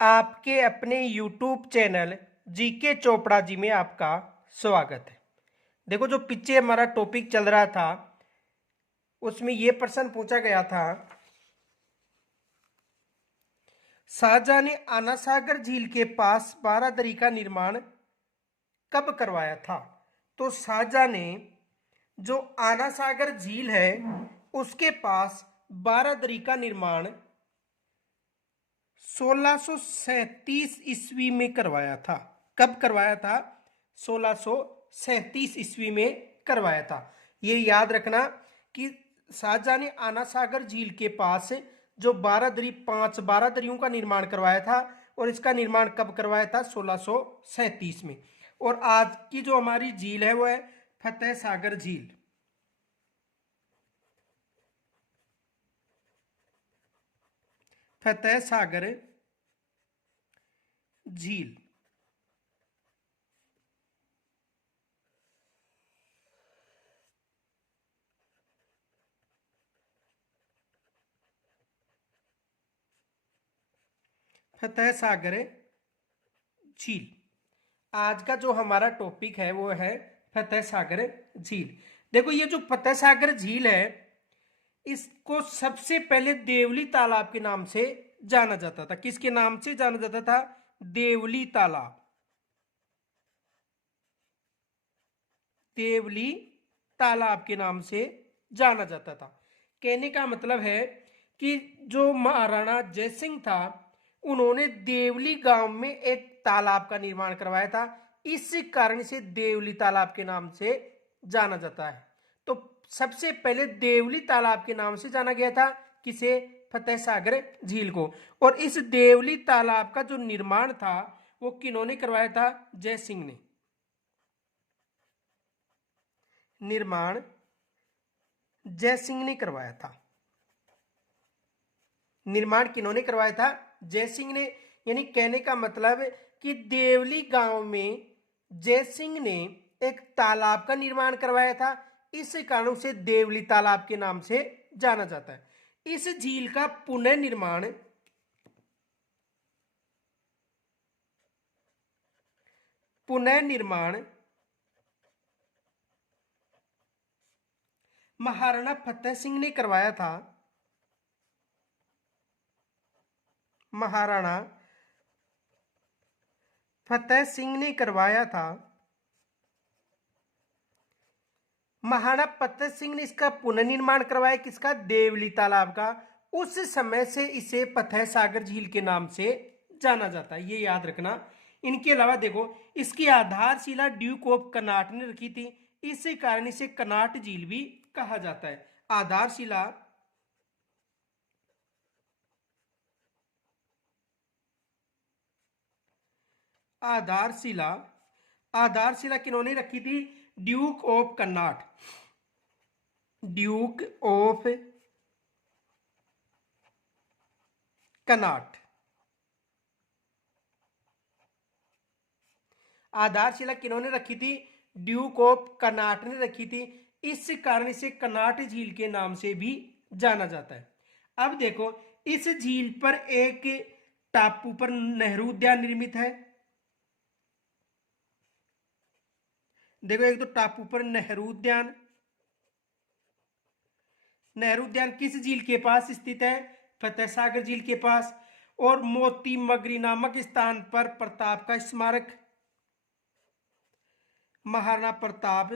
आपके अपने YouTube channel GK Chopra ji में आपका स्वागत है। देखो, जो पीछे हमारा टॉपिक चल रहा था उसमें ये प्रश्न पूछा गया था, शाहजहां ने आना सागर झील के पास बारादरी का निर्माण कब करवाया था। तो शाहजहां ने जो आना सागर झील है उसके पास बारादरी का निर्माण 1637 ईस्वी में करवाया था। कब करवाया था? 1637 ईस्वी में करवाया था। ये याद रखना कि शाहजहां ने आना सागर झील के पास जो पांच बारादरियों का निर्माण करवाया था, और इसका निर्माण कब करवाया था? 1637 में। और आज की जो हमारी झील है वो है फतेह सागर झील। फतेह सागर झील। फतेह सागर झील। आज का जो हमारा टॉपिक है वो है फतेह सागर झील। देखो, ये जो फतेह सागर झील है इसको सबसे पहले देवली तालाब के नाम से जाना जाता था। किसके नाम से जाना जाता था? देवली तालाब। देवली तालाब के नाम से जाना जाता था। कहने का मतलब है कि जो महाराणा जयसिंह था उन्होंने देवली गांव में एक तालाब का निर्माण करवाया था। इस कारण से देवली तालाब के नाम से जाना जाता है। तो सबसे पहले देवली तालाब के नाम से जाना गया था किसे? फतेह सागर झील को। और इस देवली तालाब का जो निर्माण था वो किन्होंने करवाया था? जयसिंह ने। निर्माण जयसिंह ने करवाया था। निर्माण किन्होंने करवाया था? जयसिंह ने। यानी कहने का मतलब कि देवली गांव में जयसिंह ने एक तालाब का निर्माण करवाया था। इस कारण से देवली तालाब के नाम से जाना जाता है। इस झील का पुनर्निर्माण महाराणा फतेह सिंह ने करवाया था। महाराणा फतेह सिंह ने करवाया था। महाराणा फतेह सिंह ने इसका पुनर्निर्माण करवाया। किसका? देवली तालाब का। उस समय से इसे फतेह सागर झील के नाम से जाना जाता है, ये याद रखना। इनके अलावा देखो, इसकी आधारशिला ड्यूक ऑफ कनाट ने रखी थी। इसी कारण इसे कनाट झील भी कहा जाता है। आधारशिला आधारशिला आधारशिला किन्होंने रखी थी? Duke of Connaught. Duke of Connaught. आधारशिला किन्होंने रखी थी? ड्यूक ऑफ कनाट ने रखी थी। इस कारण इसे कनाट झील के नाम से भी जाना जाता है। अब देखो, इस झील पर एक टापू पर नेहरू उद्यान निर्मित है। देखो, एक तो टापू पर नेहरू उद्यान। नेहरू उद्यान किस झील के पास स्थित है? फतेह सागर झील के पास। और मोती मगरी नामक स्थान पर प्रताप का स्मारक। महाराणा प्रताप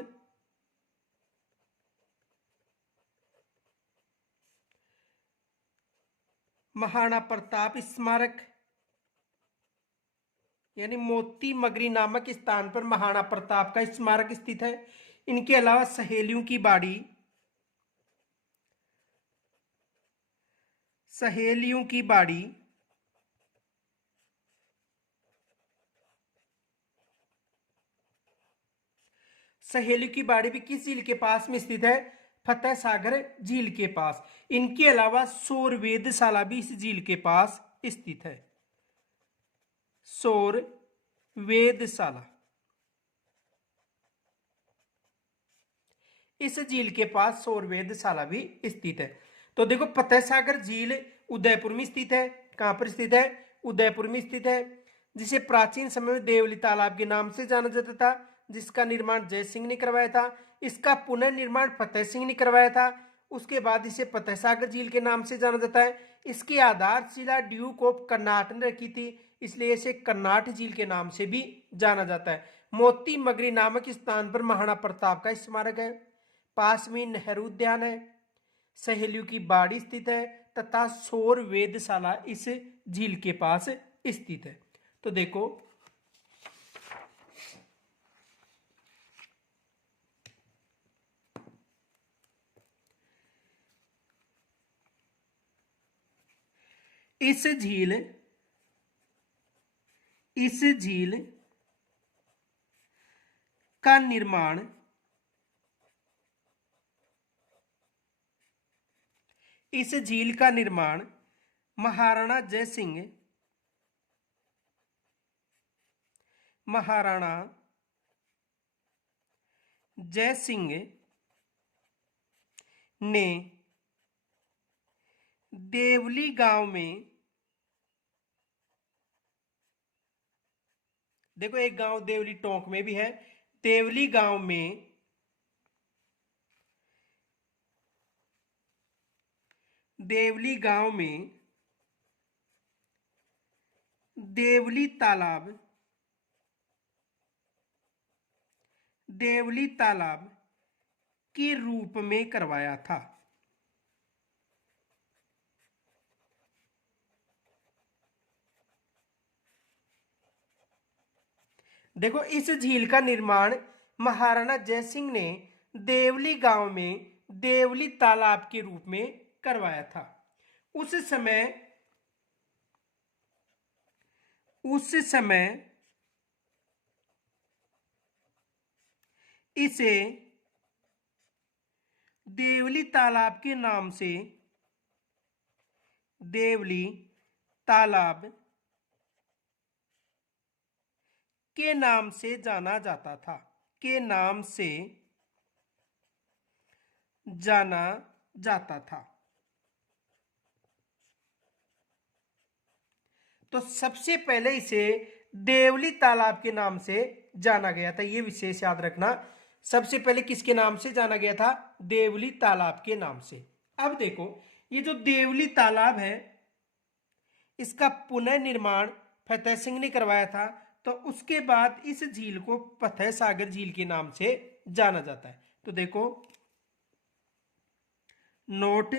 महाराणा प्रताप स्मारक, यानी मोती मगरी नामक स्थान पर महाराणा प्रताप का स्मारक स्थित है। इनके अलावा सहेलियों की बाड़ी। सहेलियों की बाड़ी सहेलियों की बाड़ी भी किस झील के पास में स्थित है? फतेह सागर झील के पास। इनके अलावा सौर वेधशाला भी इस झील के पास स्थित है। सौर वेधशाला इस झील के पास सौर वेधशाला भी स्थित है। तो देखो, फतेह सागर झील उदयपुर में स्थित है। कहां पर स्थित है? उदयपुर में स्थित है, जिसे प्राचीन समय में देवली तालाब के नाम से जाना जाता था, जिसका निर्माण जय सिंह ने करवाया था। इसका पुनर्निर्माण फतेह सिंह ने करवाया था। उसके बाद इसे फतेह सागर झील के नाम से जाना जाता है। इसकी आधारशिला ड्यूक ऑफ कर्नाट ने रखी थी, इसलिए इसे कर्नाट झील के नाम से भी जाना जाता है। मोती मगरी नामक स्थान पर महाराणा प्रताप का स्मारक है। पास में नेहरू उद्यान है, सहेलियों की बाड़ी स्थित है तथा सौर वेधशाला इस झील के पास स्थित है। तो देखो, इस झील का निर्माण महाराणा जय सिंह ने देवली गांव में, देखो एक गांव देवली टोंक में भी है, देवली गांव में देवली तालाब के रूप में करवाया था। देखो, इस झील का निर्माण महाराणा जय सिंह ने देवली गांव में देवली तालाब के रूप में करवाया था। उस समय इसे देवली तालाब के नाम से देवली तालाब के नाम से जाना जाता था, के नाम से जाना जाता था। तो सबसे पहले इसे देवली तालाब के नाम से जाना गया था, यह विशेष याद रखना। सबसे पहले किसके नाम से जाना गया था? देवली तालाब के नाम से। अब देखो, ये जो देवली तालाब है, इसका पुनर्निर्माण फतेह सिंह ने करवाया था। तो उसके बाद इस झील को फतेह सागर झील के नाम से जाना जाता है। तो देखो, नोट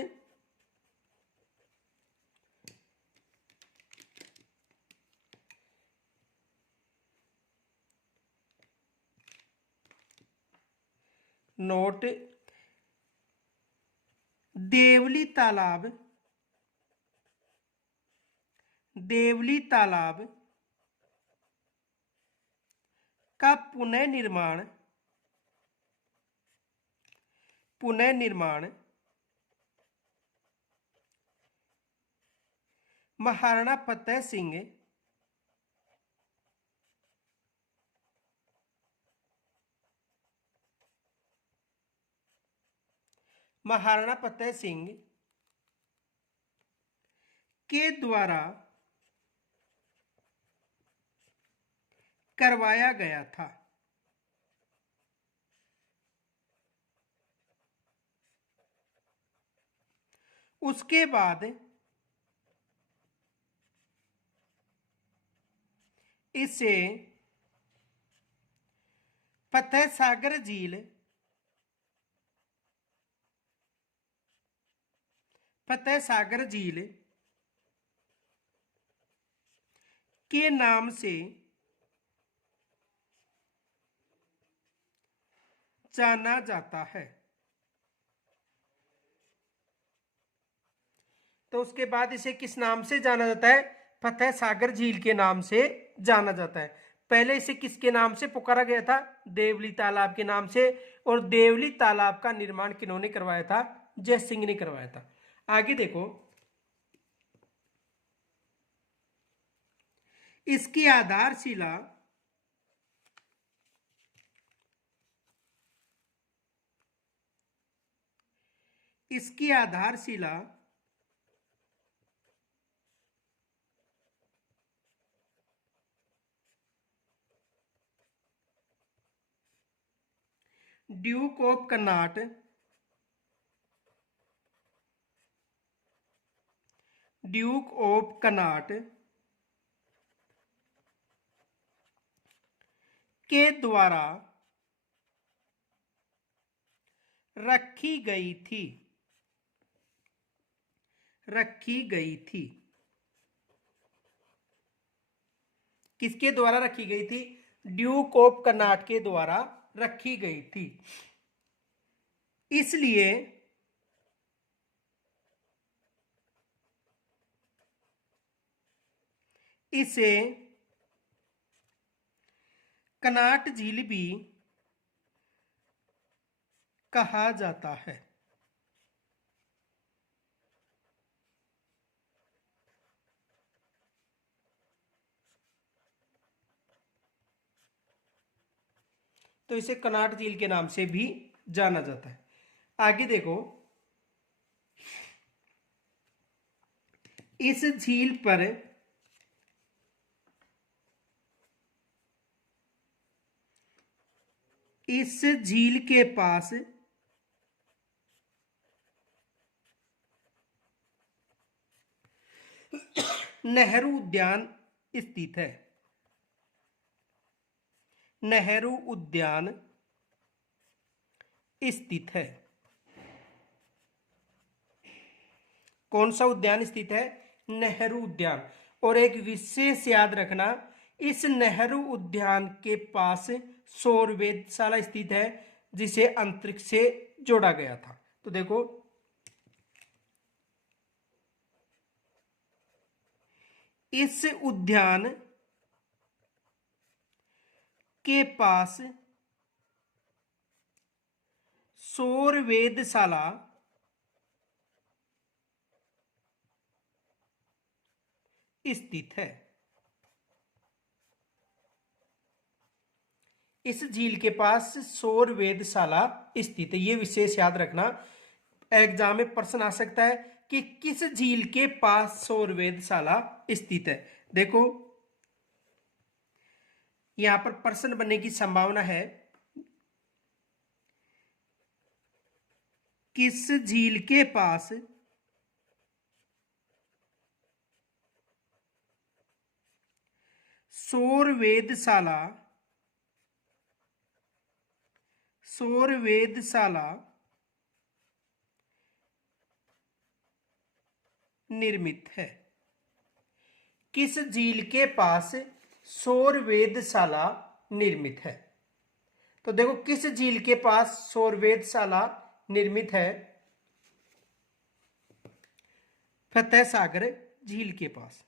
देवली तालाब का पुनर्निर्माण महाराणा फतेह सिंह के द्वारा करवाया गया था। उसके बाद इसे फतेह सागर झील के नाम से जाना जाता है। तो उसके बाद इसे किस नाम से जाना जाता है? फतेह सागर झील के नाम से जाना जाता है। पहले इसे किसके नाम से पुकारा गया था? देवली तालाब के नाम से। और देवली तालाब का निर्माण किन्होंने करवाया था? जय सिंह ने करवाया था। आगे देखो, इसकी आधारशिला Duke of Connaught Duke of Connaught के द्वारा रखी गई थी किसके द्वारा रखी गई थी? ड्यूक ऑफ कन्नाट के द्वारा रखी गई थी। इसलिए इसे कन्नाट झील भी कहा जाता है। तो इसे कन्नाट झील के नाम से भी जाना जाता है। आगे देखो, इस झील पर इस झील के पास नेहरू उद्यान स्थित है। नेहरू उद्यान स्थित है। कौन सा उद्यान स्थित है? नेहरू उद्यान। और एक विशेष याद रखना, इस नेहरू उद्यान के पास सौर वेधशाला स्थित है जिसे अंतरिक्ष से जोड़ा गया था। तो देखो, इस उद्यान के पास सौर वेधशाला स्थित है। इस झील के पास सौर वेधशाला स्थित है। ये विशेष याद रखना, एग्जाम में प्रश्न आ सकता है कि किस झील के पास सौर वेधशाला स्थित है। देखो, यहां पर प्रश्न बनने की संभावना है, किस झील के पास सौर वेधशाला निर्मित है। किस झील के पास सौर वेधशाला निर्मित है? तो देखो, किस झील के पास सौर वेधशाला निर्मित है? फतेह सागर झील के पास।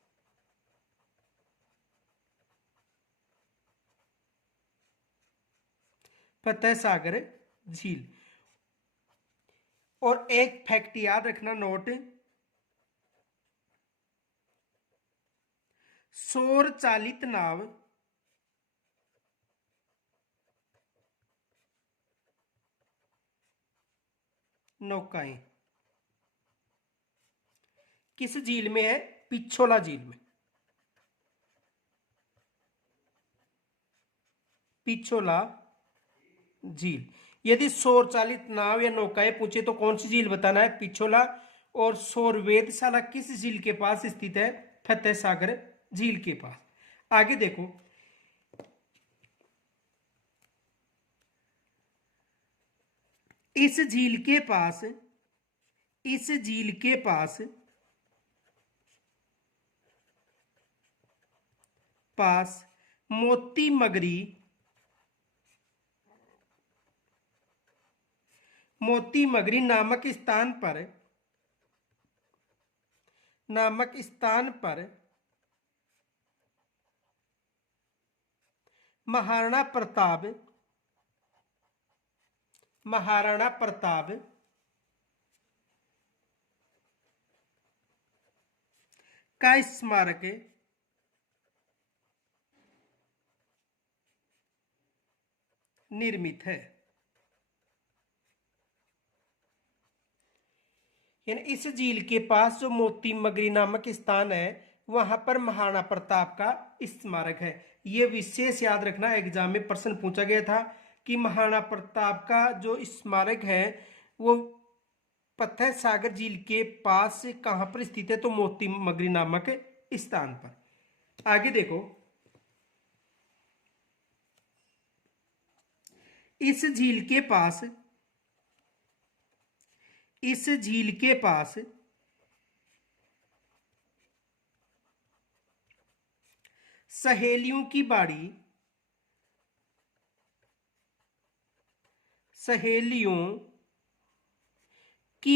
फतेह सागर झील। और एक फैक्ट याद रखना, नोट, सौर चालित नाव नौकाएं किस झील में है? पिछोला झील में। पिछोला झील। यदि सौर चालित नाव या नौकाएं पूछे तो कौन सी झील बताना है? पिछोला। और सौर वेधशाला किस झील के पास स्थित है? फतेह सागर झील के पास। आगे देखो, इस झील के पास मोती मगरी नामक स्थान पर महाराणा प्रताप का स्मारक निर्मित है। यानी इस झील के पास जो मोती मगरी नामक स्थान है, वहां पर महाराणा प्रताप का स्मारक है। यह विशेष याद रखना, एग्जाम में प्रश्न पूछा गया था कि महाराणा प्रताप का जो स्मारक है वो फतेह सागर झील के पास कहां पर स्थित है, तो मोती मगरी नामक स्थान पर। आगे देखो, इस झील के पास सहेलियों की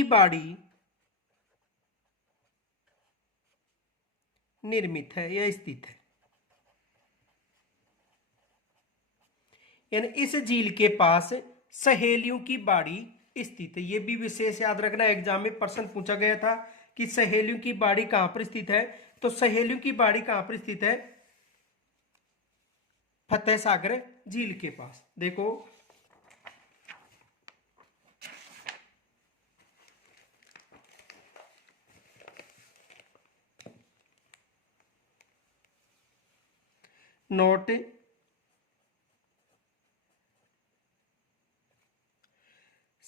बाड़ी निर्मित है या स्थित है। यानी इस झील के पास सहेलियों की बाड़ी स्थित है। यह भी विशेष याद रखना, एग्जाम में प्रश्न पूछा गया था कि सहेलियों की बाड़ी कहां पर स्थित है, तो सहेलियों की बाड़ी कहां पर स्थित है, फतेह सागर झील के पास। देखो, नोट,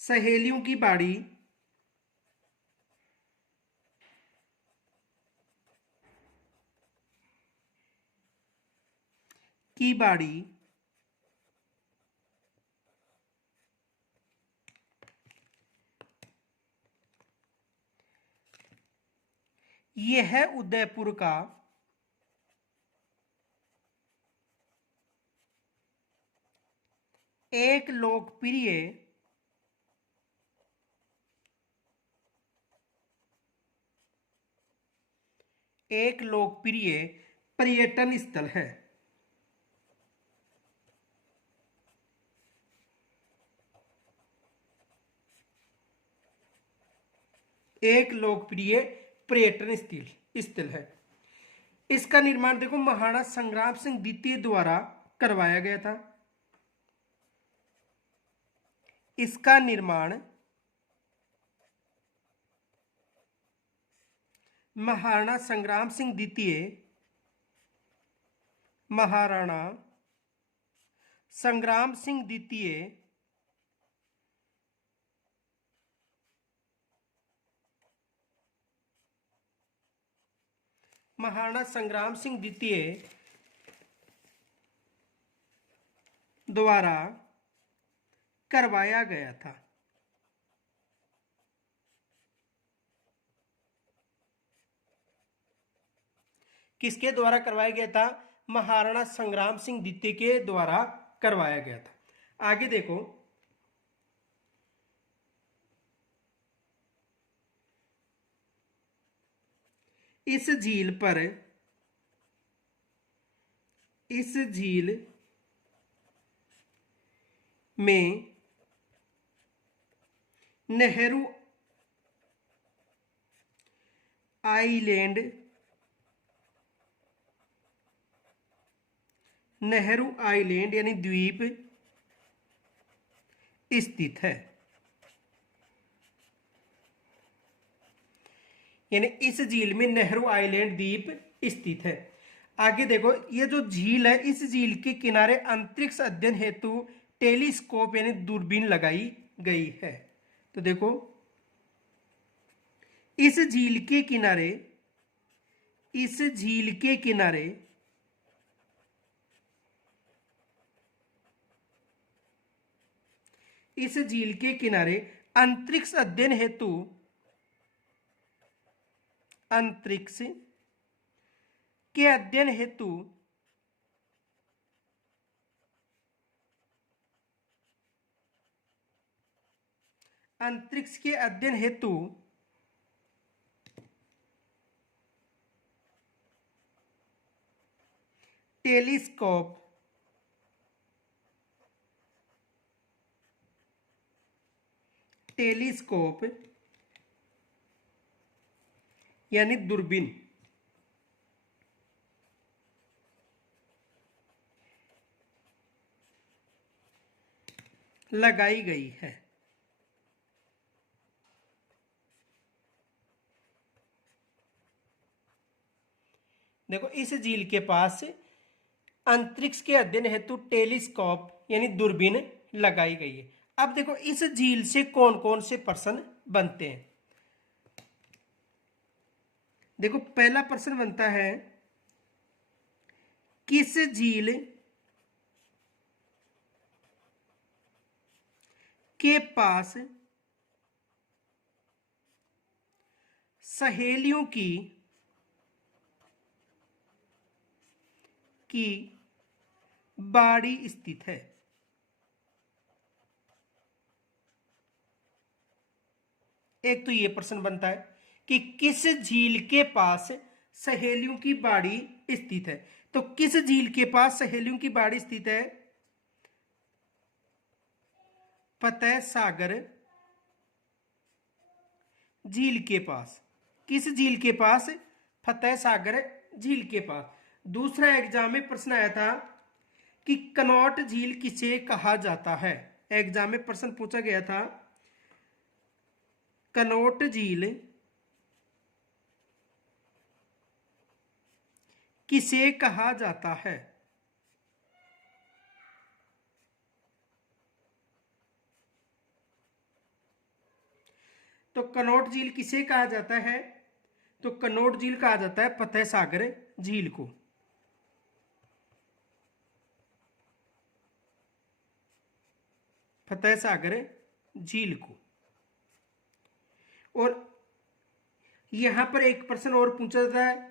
सहेलियों की बाड़ी यह है उदयपुर का एक लोकप्रिय पर्यटन स्थल है। एक लोकप्रिय पर्यटन स्थल है। इसका निर्माण देखो महाराणा संग्राम सिंह द्वितीय द्वारा करवाया गया था। इसका निर्माण महाराणा संग्राम सिंह द्वितीय द्वारा करवाया गया था। किसके द्वारा करवाया गया था, महाराणा संग्राम सिंह द्वितीय के द्वारा करवाया गया था। आगे देखो, इस झील में नेहरू आइलैंड यानी द्वीप स्थित है। यानी इस झील में नेहरू आइलैंड द्वीप स्थित है। आगे देखो, ये जो झील है, इस झील के किनारे अंतरिक्ष अध्ययन हेतु टेलीस्कोप यानी दूरबीन लगाई गई है। तो देखो, इस झील के किनारे अंतरिक्ष अध्ययन हेतु अंतरिक्ष के अध्ययन हेतु टेलीस्कोप यानी दूरबीन लगाई गई है। देखो, इस झील के पास अंतरिक्ष के अध्ययन हेतु टेलीस्कोप यानी दूरबीन लगाई गई है। अब देखो इस झील से कौन कौन से प्रश्न बनते हैं। देखो पहला प्रश्न बनता है, किस झील के पास सहेलियों की बाड़ी स्थित है। एक तो ये प्रश्न बनता है कि किस झील के पास सहेलियों की बाड़ी स्थित है। तो किस झील के पास सहेलियों की बाड़ी स्थित है? फतेह सागर झील के पास। किस झील के पास? फतेह सागर झील के पास। दूसरा एग्जाम में प्रश्न आया था कि कनॉट झील किसे कहा जाता है। एग्जाम में प्रश्न पूछा गया था, कनॉट झील किसे कहा जाता है? तो कनॉट झील किसे कहा जाता है? तो कनॉट झील कहा जाता है फतेह सागर झील को। फतेह सागर झील को। और यहां पर एक प्रश्न और पूछा जाता है,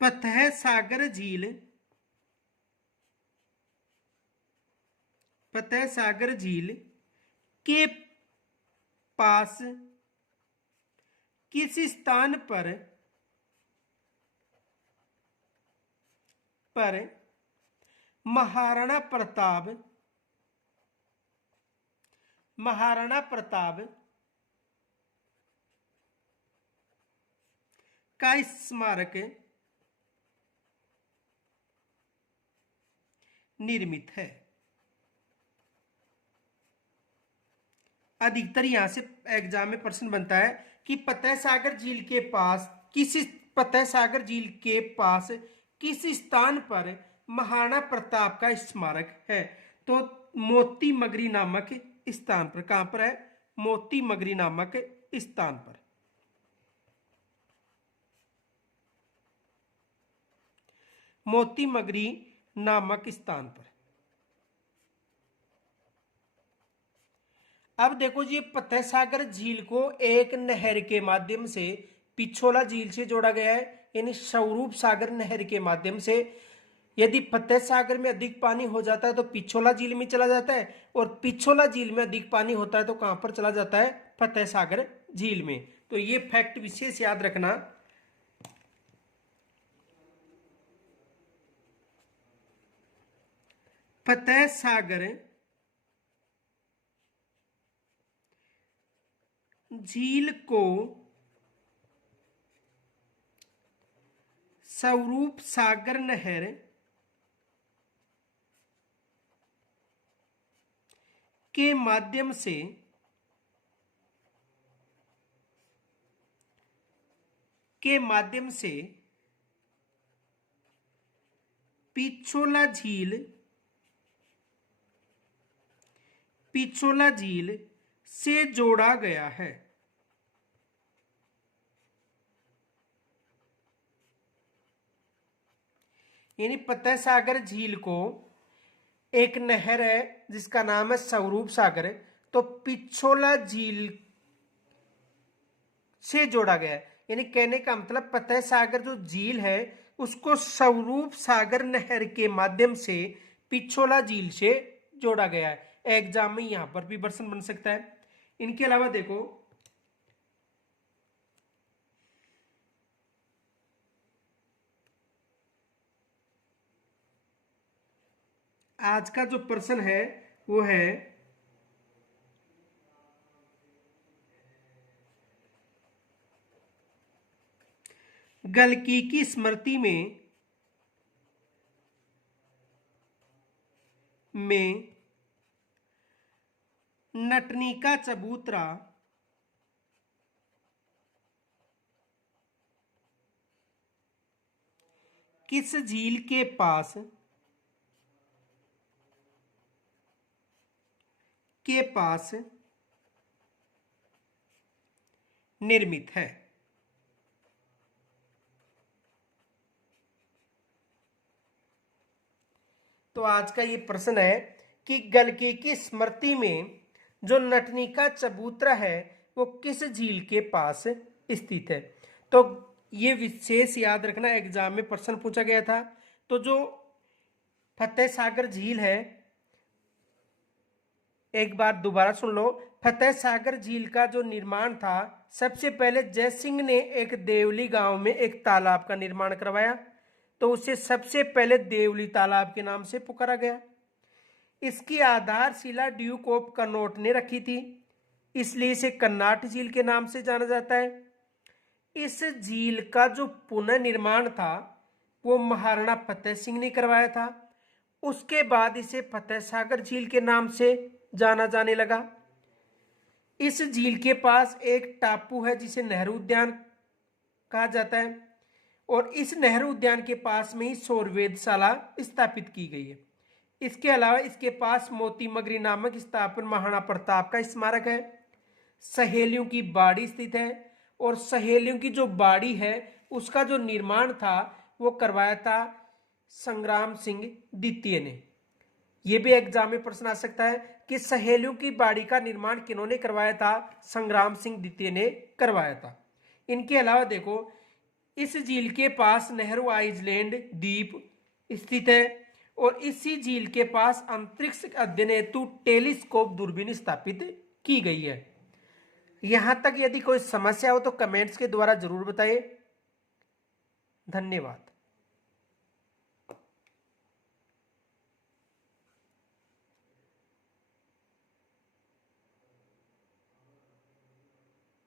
फतेह सागर झील, फतेह सागर झील के पास किस स्थान पर महाराणा प्रताप का स्मारक निर्मित है? अधिकतर यहां से एग्जाम में प्रश्न बनता है कि फतेह सागर झील के पास फतेह सागर झील के पास किस स्थान पर महाराणा प्रताप का स्मारक है। तो मोती मगरी नामक स्थान पर। कहां पर है? मोती मगरी नामक स्थान पर। मोती मगरी नामक स्थान पर। अब देखो जी, फतेह सागर झील को एक नहर के माध्यम से पिछोला झील से जोड़ा गया है, यानी स्वरूप सागर नहर के माध्यम से। यदि फतेह सागर में अधिक पानी हो जाता है तो पिछोला झील में चला जाता है, और पिछोला झील में अधिक पानी होता है तो कहां पर चला जाता है? फतेह सागर झील में। तो ये फैक्ट विशेष याद रखना। फतेह सागर झील को स्वरूप सागर नहर के माध्यम से पिछोला झील से जोड़ा गया है। यानी फतेह सागर झील को एक नहर है जिसका नाम है स्वरूप सागर, तो पिछोला झील से जोड़ा गया है। यानी कहने का मतलब फतेह सागर जो झील है उसको स्वरूप सागर नहर के माध्यम से पिछोला झील से जोड़ा गया है। एग्जाम में यहां पर भी प्रश्न बन सकता है। इनके अलावा देखो, आज का जो प्रश्न है वो है, गलकी की स्मृति में नटनी का चबूतरा किस झील के पास निर्मित है? तो आज का ये प्रश्न है कि गलकी की स्मृति में जो नटनी का चबूतरा है वो किस झील के पास स्थित है? तो ये विशेष याद रखना, एग्जाम में प्रश्न पूछा गया था। तो जो फतेह सागर झील है, एक बार दोबारा सुन लो। फतेह सागर झील का जो निर्माण था, सबसे पहले जयसिंह ने एक देवली गांव में एक तालाब का निर्माण करवाया, तो उसे सबसे पहले देवली तालाब के नाम से पुकारा गया। इसकी आधारशिला ड्यूक ऑफ कनॉट ने रखी थी, इसलिए इसे कन्नाट झील के नाम से जाना जाता है। इस झील का जो पुनर्निर्माण था वो महाराणा फतेह सिंह ने करवाया था। उसके बाद इसे फतेह सागर झील के नाम से जाना जाने लगा। इस झील के पास एक टापू है जिसे नेहरू उद्यान कहा जाता है, और इस नेहरू उद्यान के पास में ही सौर वेधशाला स्थापित की गई है। इसके अलावा इसके पास मोती मगरी नामक स्थापन महाराणा प्रताप का स्मारक है। सहेलियों की बाड़ी स्थित है, और सहेलियों की जो बाड़ी है उसका जो निर्माण था वो करवाया था संग्राम सिंह द्वितीय ने। यह भी एग्जाम में प्रश्न आ सकता है कि सहेलियों की बाड़ी का निर्माण किन्होंने करवाया था? संग्राम सिंह द्वितीय ने करवाया था। इनके अलावा देखो, इस झील के पास नेहरू आइलैंड द्वीप स्थित है, और इसी झील के पास अंतरिक्ष अध्ययन हेतु टेलीस्कोप दूरबीन स्थापित की गई है। यहां तक यदि कोई समस्या हो तो कमेंट्स के द्वारा जरूर बताइए। धन्यवाद।